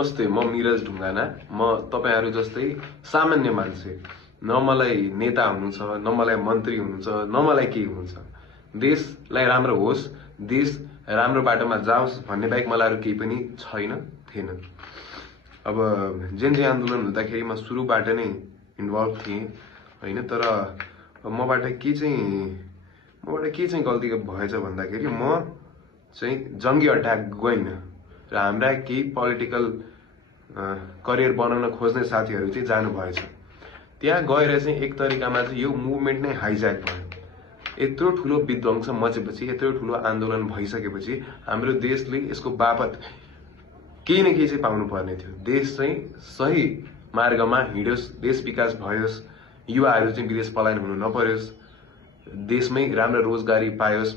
नमस्ते, म मीरज ढुङ्गाना। म तपाईहरु जस्तै सामान्य मान्छे। न मलाई नेता हुनुहुन्छ, न मलाई मन्त्री हुनुहुन्छ, न मलाई केही हुनुहुन्छ। देशलाई राम्रो होस्, देश राम्रो बाटोमा जाओस् भन्ने बाहेक मलाई अरु केही पनि छैन, थिएन। अब जेनजी आन्दोलन हुँदाखेरि म सुरुबाट नै इन्भल्भ थिएँ हैन, तर मबाट के चाहिँ गल्ती भएछ भन्दाखेरि म चाहिँ जंगी अट्याक गइन र हाम्रा केही पोलिटिकल करियर बनाउन खोज्ने साथीहरु चाहिँ जानु भएछ। त्यहाँ गएर चाहिँ एक तरिकामा चाहिँ यो मुभमेन्ट नै हाइज्याक भयो। यत्रो ठूलो विध्वंस मचेपछि, यत्रो ठूलो आन्दोलन भइसकेपछि हाम्रो देशले यसको बापत केही न केही चाहिँ पाउनु पर्ने थियो। देश चाहिँ सही मार्गमा हिड्योस्, देश विकास भयोस्, युवाहरु चाहिँ विदेश पलायन हुनु नपर्योस्, देशमै राम्रो रोजगारी पायोस्,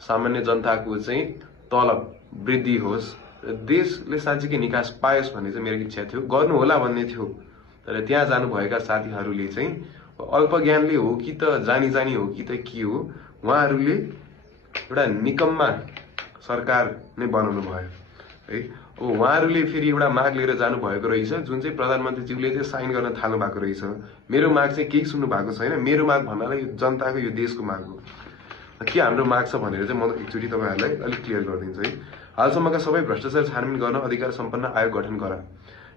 सामान्य जनताको चाहिँ तलब वृद्धि होस्, देशले साँच्चीकै निकास पायोस् भन्ने चाहिँ मेरो इच्छा थियो, गर्नु होला भन्ने थियो। तर त्यहाँ जानुभएका साथीहरूले चाहिँ अल्प ज्ञानले हो कि त जानी हो कि त के हो, उहाँहरूले एउटा निकम्मा सरकार नै बनाउनु भयो है। अब उहाँहरूले फेरि एउटा माग लिएर जानु भएको रहेछ, जुन चाहिँ प्रधानमन्त्रीज्यूले चाहिँ साइन गर्न थाल्नु भएको रहेछ। मेरो माग चाहिँ केही सुन्नु भएको छैन। मेरो माग भन्नाले यो जनताको, यो देशको माग हो। के हाम्रो माग छ भनेर चाहिँ म एकचोटी तपाईहरुलाई अलिक क्लियर गरिदिन्छु है। हालसम्मका सबै भ्रष्टाचार छानबिन गर्न अधिकार सम्पन्न आयोग गठन गर।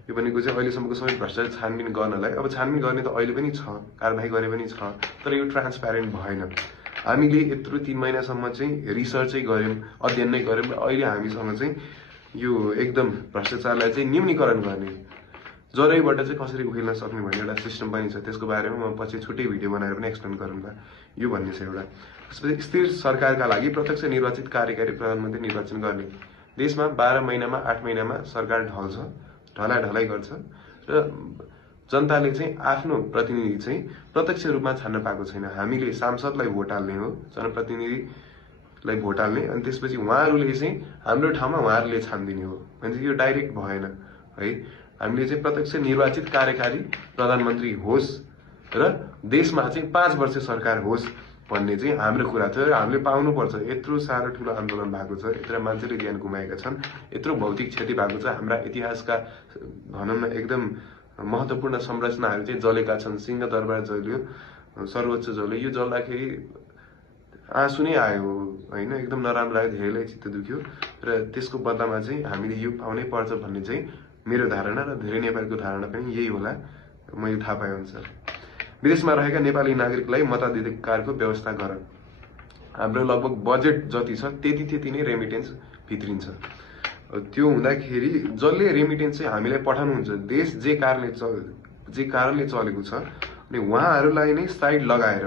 यो भनेको चाहिँ अहिलेसम्मको सबै भ्रष्टाचार छानबिन गर्नलाई, अब छानबिन गर्ने त अहिले पनि छ, कारबाही गरे पनि छ, तर यो ट्रान्सप्यारेन्ट भएन। हामीले यत्रो 3 महिनासम्म चाहिँ रिसर्चै गर्यौं, अध्ययन नै गर्यौं, अहिले हामीसँग चाहिँ यो एकदम भ्रष्टाचारलाई चाहिँ न्यूनीकरण गर्ने, जरैबाट चाहिँ कसरी उखेल्न सक्ने भन्ने एउटा सिस्टम पनि छ। त्यसको बारेमा म पछि छुट्टै भिडियो बनाएर पनि एक्सप्लेन गरौँला। यो भन्ने छ एउटा। स्थिर सरकारका लागि प्रत्यक्ष निर्वाचित कार्यकारी प्रधानमन्त्री निर्वाचन गर्ने। देशमा 12 महिनामा 8 महिनामा सरकार ढल्छ, ढलाढलै गर्छ र जनताले चाहिँ आफ्नो प्रतिनिधि चाहिँ प्रत्यक्ष रूपमा छान्न पाएको छैन। हामीले सांसदलाई भोट हाल्ने हो, जनप्रतिनिधिलाई भोट हाल्ने, अनि त्यसपछि उहाँहरूले चाहिँ हाम्रो ठाउँमा उहाँहरूले छान्दिने हो भने यो डाइरेक्ट भएन है। हामीले चाहिँ प्रत्यक्ष निर्वाचित कार्यकारी प्रधानमन्त्री होस् र देशमा चाहिँ 5 वर्ष सरकार होस् भन्ने चाहिँ हाम्रो कुरा थियो र हामीले पाउनु पर्छ। यत्रो सारो ठूलो आन्दोलन भएको छ, यत्रो मान्छेले ज्यान गुमाएका छन्, यत्रो भौतिक क्षति भएको छ, हाम्रा इतिहासका भनौं न एकदम महत्त्वपूर्ण संरचनाहरू चाहिँ जलेका छन्। सिंहदरबार जल्यो, सर्वोच्च जल्यो। यो जल्दाखेरि आँसु नै आयो हैन, एकदम नराम्रो लाग्यो, धेरैलाई चित्त दुख्यो र त्यसको बदलामा चाहिँ हामीले यो पाउनै पर्छ भन्ने चाहिँ मेरो धारणा र धेरै नेपालीको धारणा पनि यही होला, मैले थाहा पाए अनुसार। विदेशमा रहेका नेपाली नागरिकलाई मताधिकारको व्यवस्था गर। हाम्रो लगभग बजेट जति छ त्यति नै रेमिटेन्स भित्रिन्छ। त्यो हुँदाखेरि जसले रेमिटेन्स चाहिँ हामीलाई पठाउनुहुन्छ, देश जे कारणले चलेको छ, अनि उहाँहरूलाई नै साइड लगाएर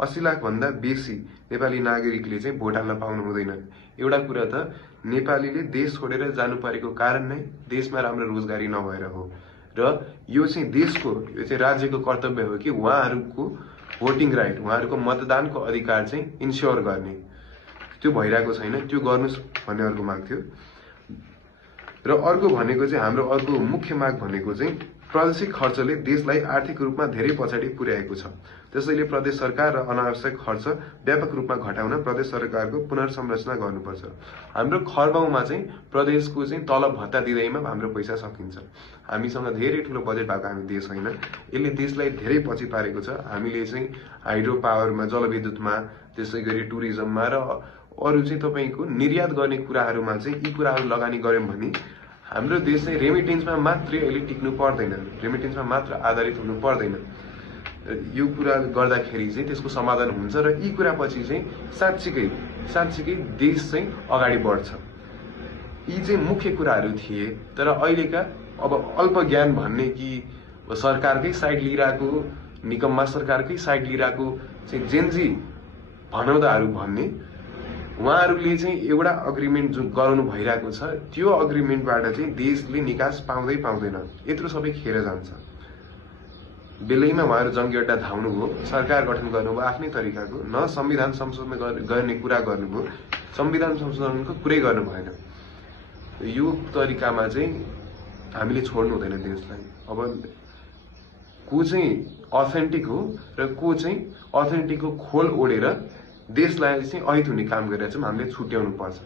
80 लाख भन्दा बेसी नेपाली नागरिकले चाहिँ भोट हाल्न पाउनु हुँदैन। एउटा कुरा त नेपालीले देश छोडेर जानु परेको कारण नै देशमा राम्रो रोजगारी नभएर हो र यो चाहिँ देशको, यो चाहिँ राज्यको कर्तव्य हो कि उहाँहरूको भोटिङ राइट, उहाँहरूको मतदानको अधिकार चाहिँ इन्स्योर गर्ने। त्यो भइरहेको छैन, त्यो गर्नुस् भन्ने अर्को माग थियो। र अर्को भनेको चाहिँ हाम्रो अर्को मुख्य माग भनेको चाहिँ प्रादेशिक खर्चले देशलाई आर्थिक रूपमा धेरै पछाडि पुर्याएको छ। त्यसैले प्रदेश सरकार र अनावश्यक खर्च व्यापक रूपमा घटाउन प्रदेश सरकारको पुनर्संरचना गर्नुपर्छ। हाम्रो खर्बौंमा चाहिँ प्रदेशको चाहिँ तलब भत्ता दिँदैमा हाम्रो पैसा सकिन्छ। हामीसँग धेरै ठूलो बजेट भएको हामी देश हैन, यसले देशलाई धेरै पछि पारेको छ। हामीले चाहिँ हाइड्रो पावरमा, जलविद्युतमा, त्यसैगरी टुरिज्ममा र अरु चाहिँ तपाईको निर्यात गर्ने कुराहरुमा चाहिँ यी कुराहरु लगानी गर्यौं भने हाम्रो देश चाहिँ रेमिटेन्समा मात्रै अहिले टिक्नु पर्दैन, रेमिटेन्समा मात्र आधारित हुनु पर्दैन। यो कुरा गर्दाखेरि चाहिँ त्यसको समाधान हुन्छ र यी कुरा पछि चाहिँ साँच्चीकै देश चाहिँ अगाडि बढ्छ। यी चाहिँ मुख्य कुराहरु थिए। तर अहिलेका अब अल्प ज्ञान भन्ने कि सरकारकै साइड लिइराको, निकम्मा सरकारकै साइड लिइराको चाहिँ जेनजी भनौदाहरु भन्ने, उहाँहरूले चाहिँ एउटा अग्रिमेन्ट जो गराउनु भइरहेको छ, त्यो अग्रिमेन्टबाट चाहिँ देशले निकास पाउँदैन। यत्रो सबै खेर जान्छ। बेलैमा उहाँहरू जंगी अड्डा धाउनुभयो, सरकार गठन गर्नुभयो आफ्नै तरिकाको, न संविधान संशोधन गर्ने कुरा गर्नुभयो, संविधान संशोधनको कुरै गर्नु भएन। यो तरिकामा चाहिँ हामीले छोड्नु हुँदैन देशलाई। अब को चाहिँ अथेन्टिक हो र को चाहिँ अथेन्टिकको खोल ओढेर देशलाई चाहिँ अहित हुने काम गरिरहेछ, हामीले छुट्याउनु पर्छ।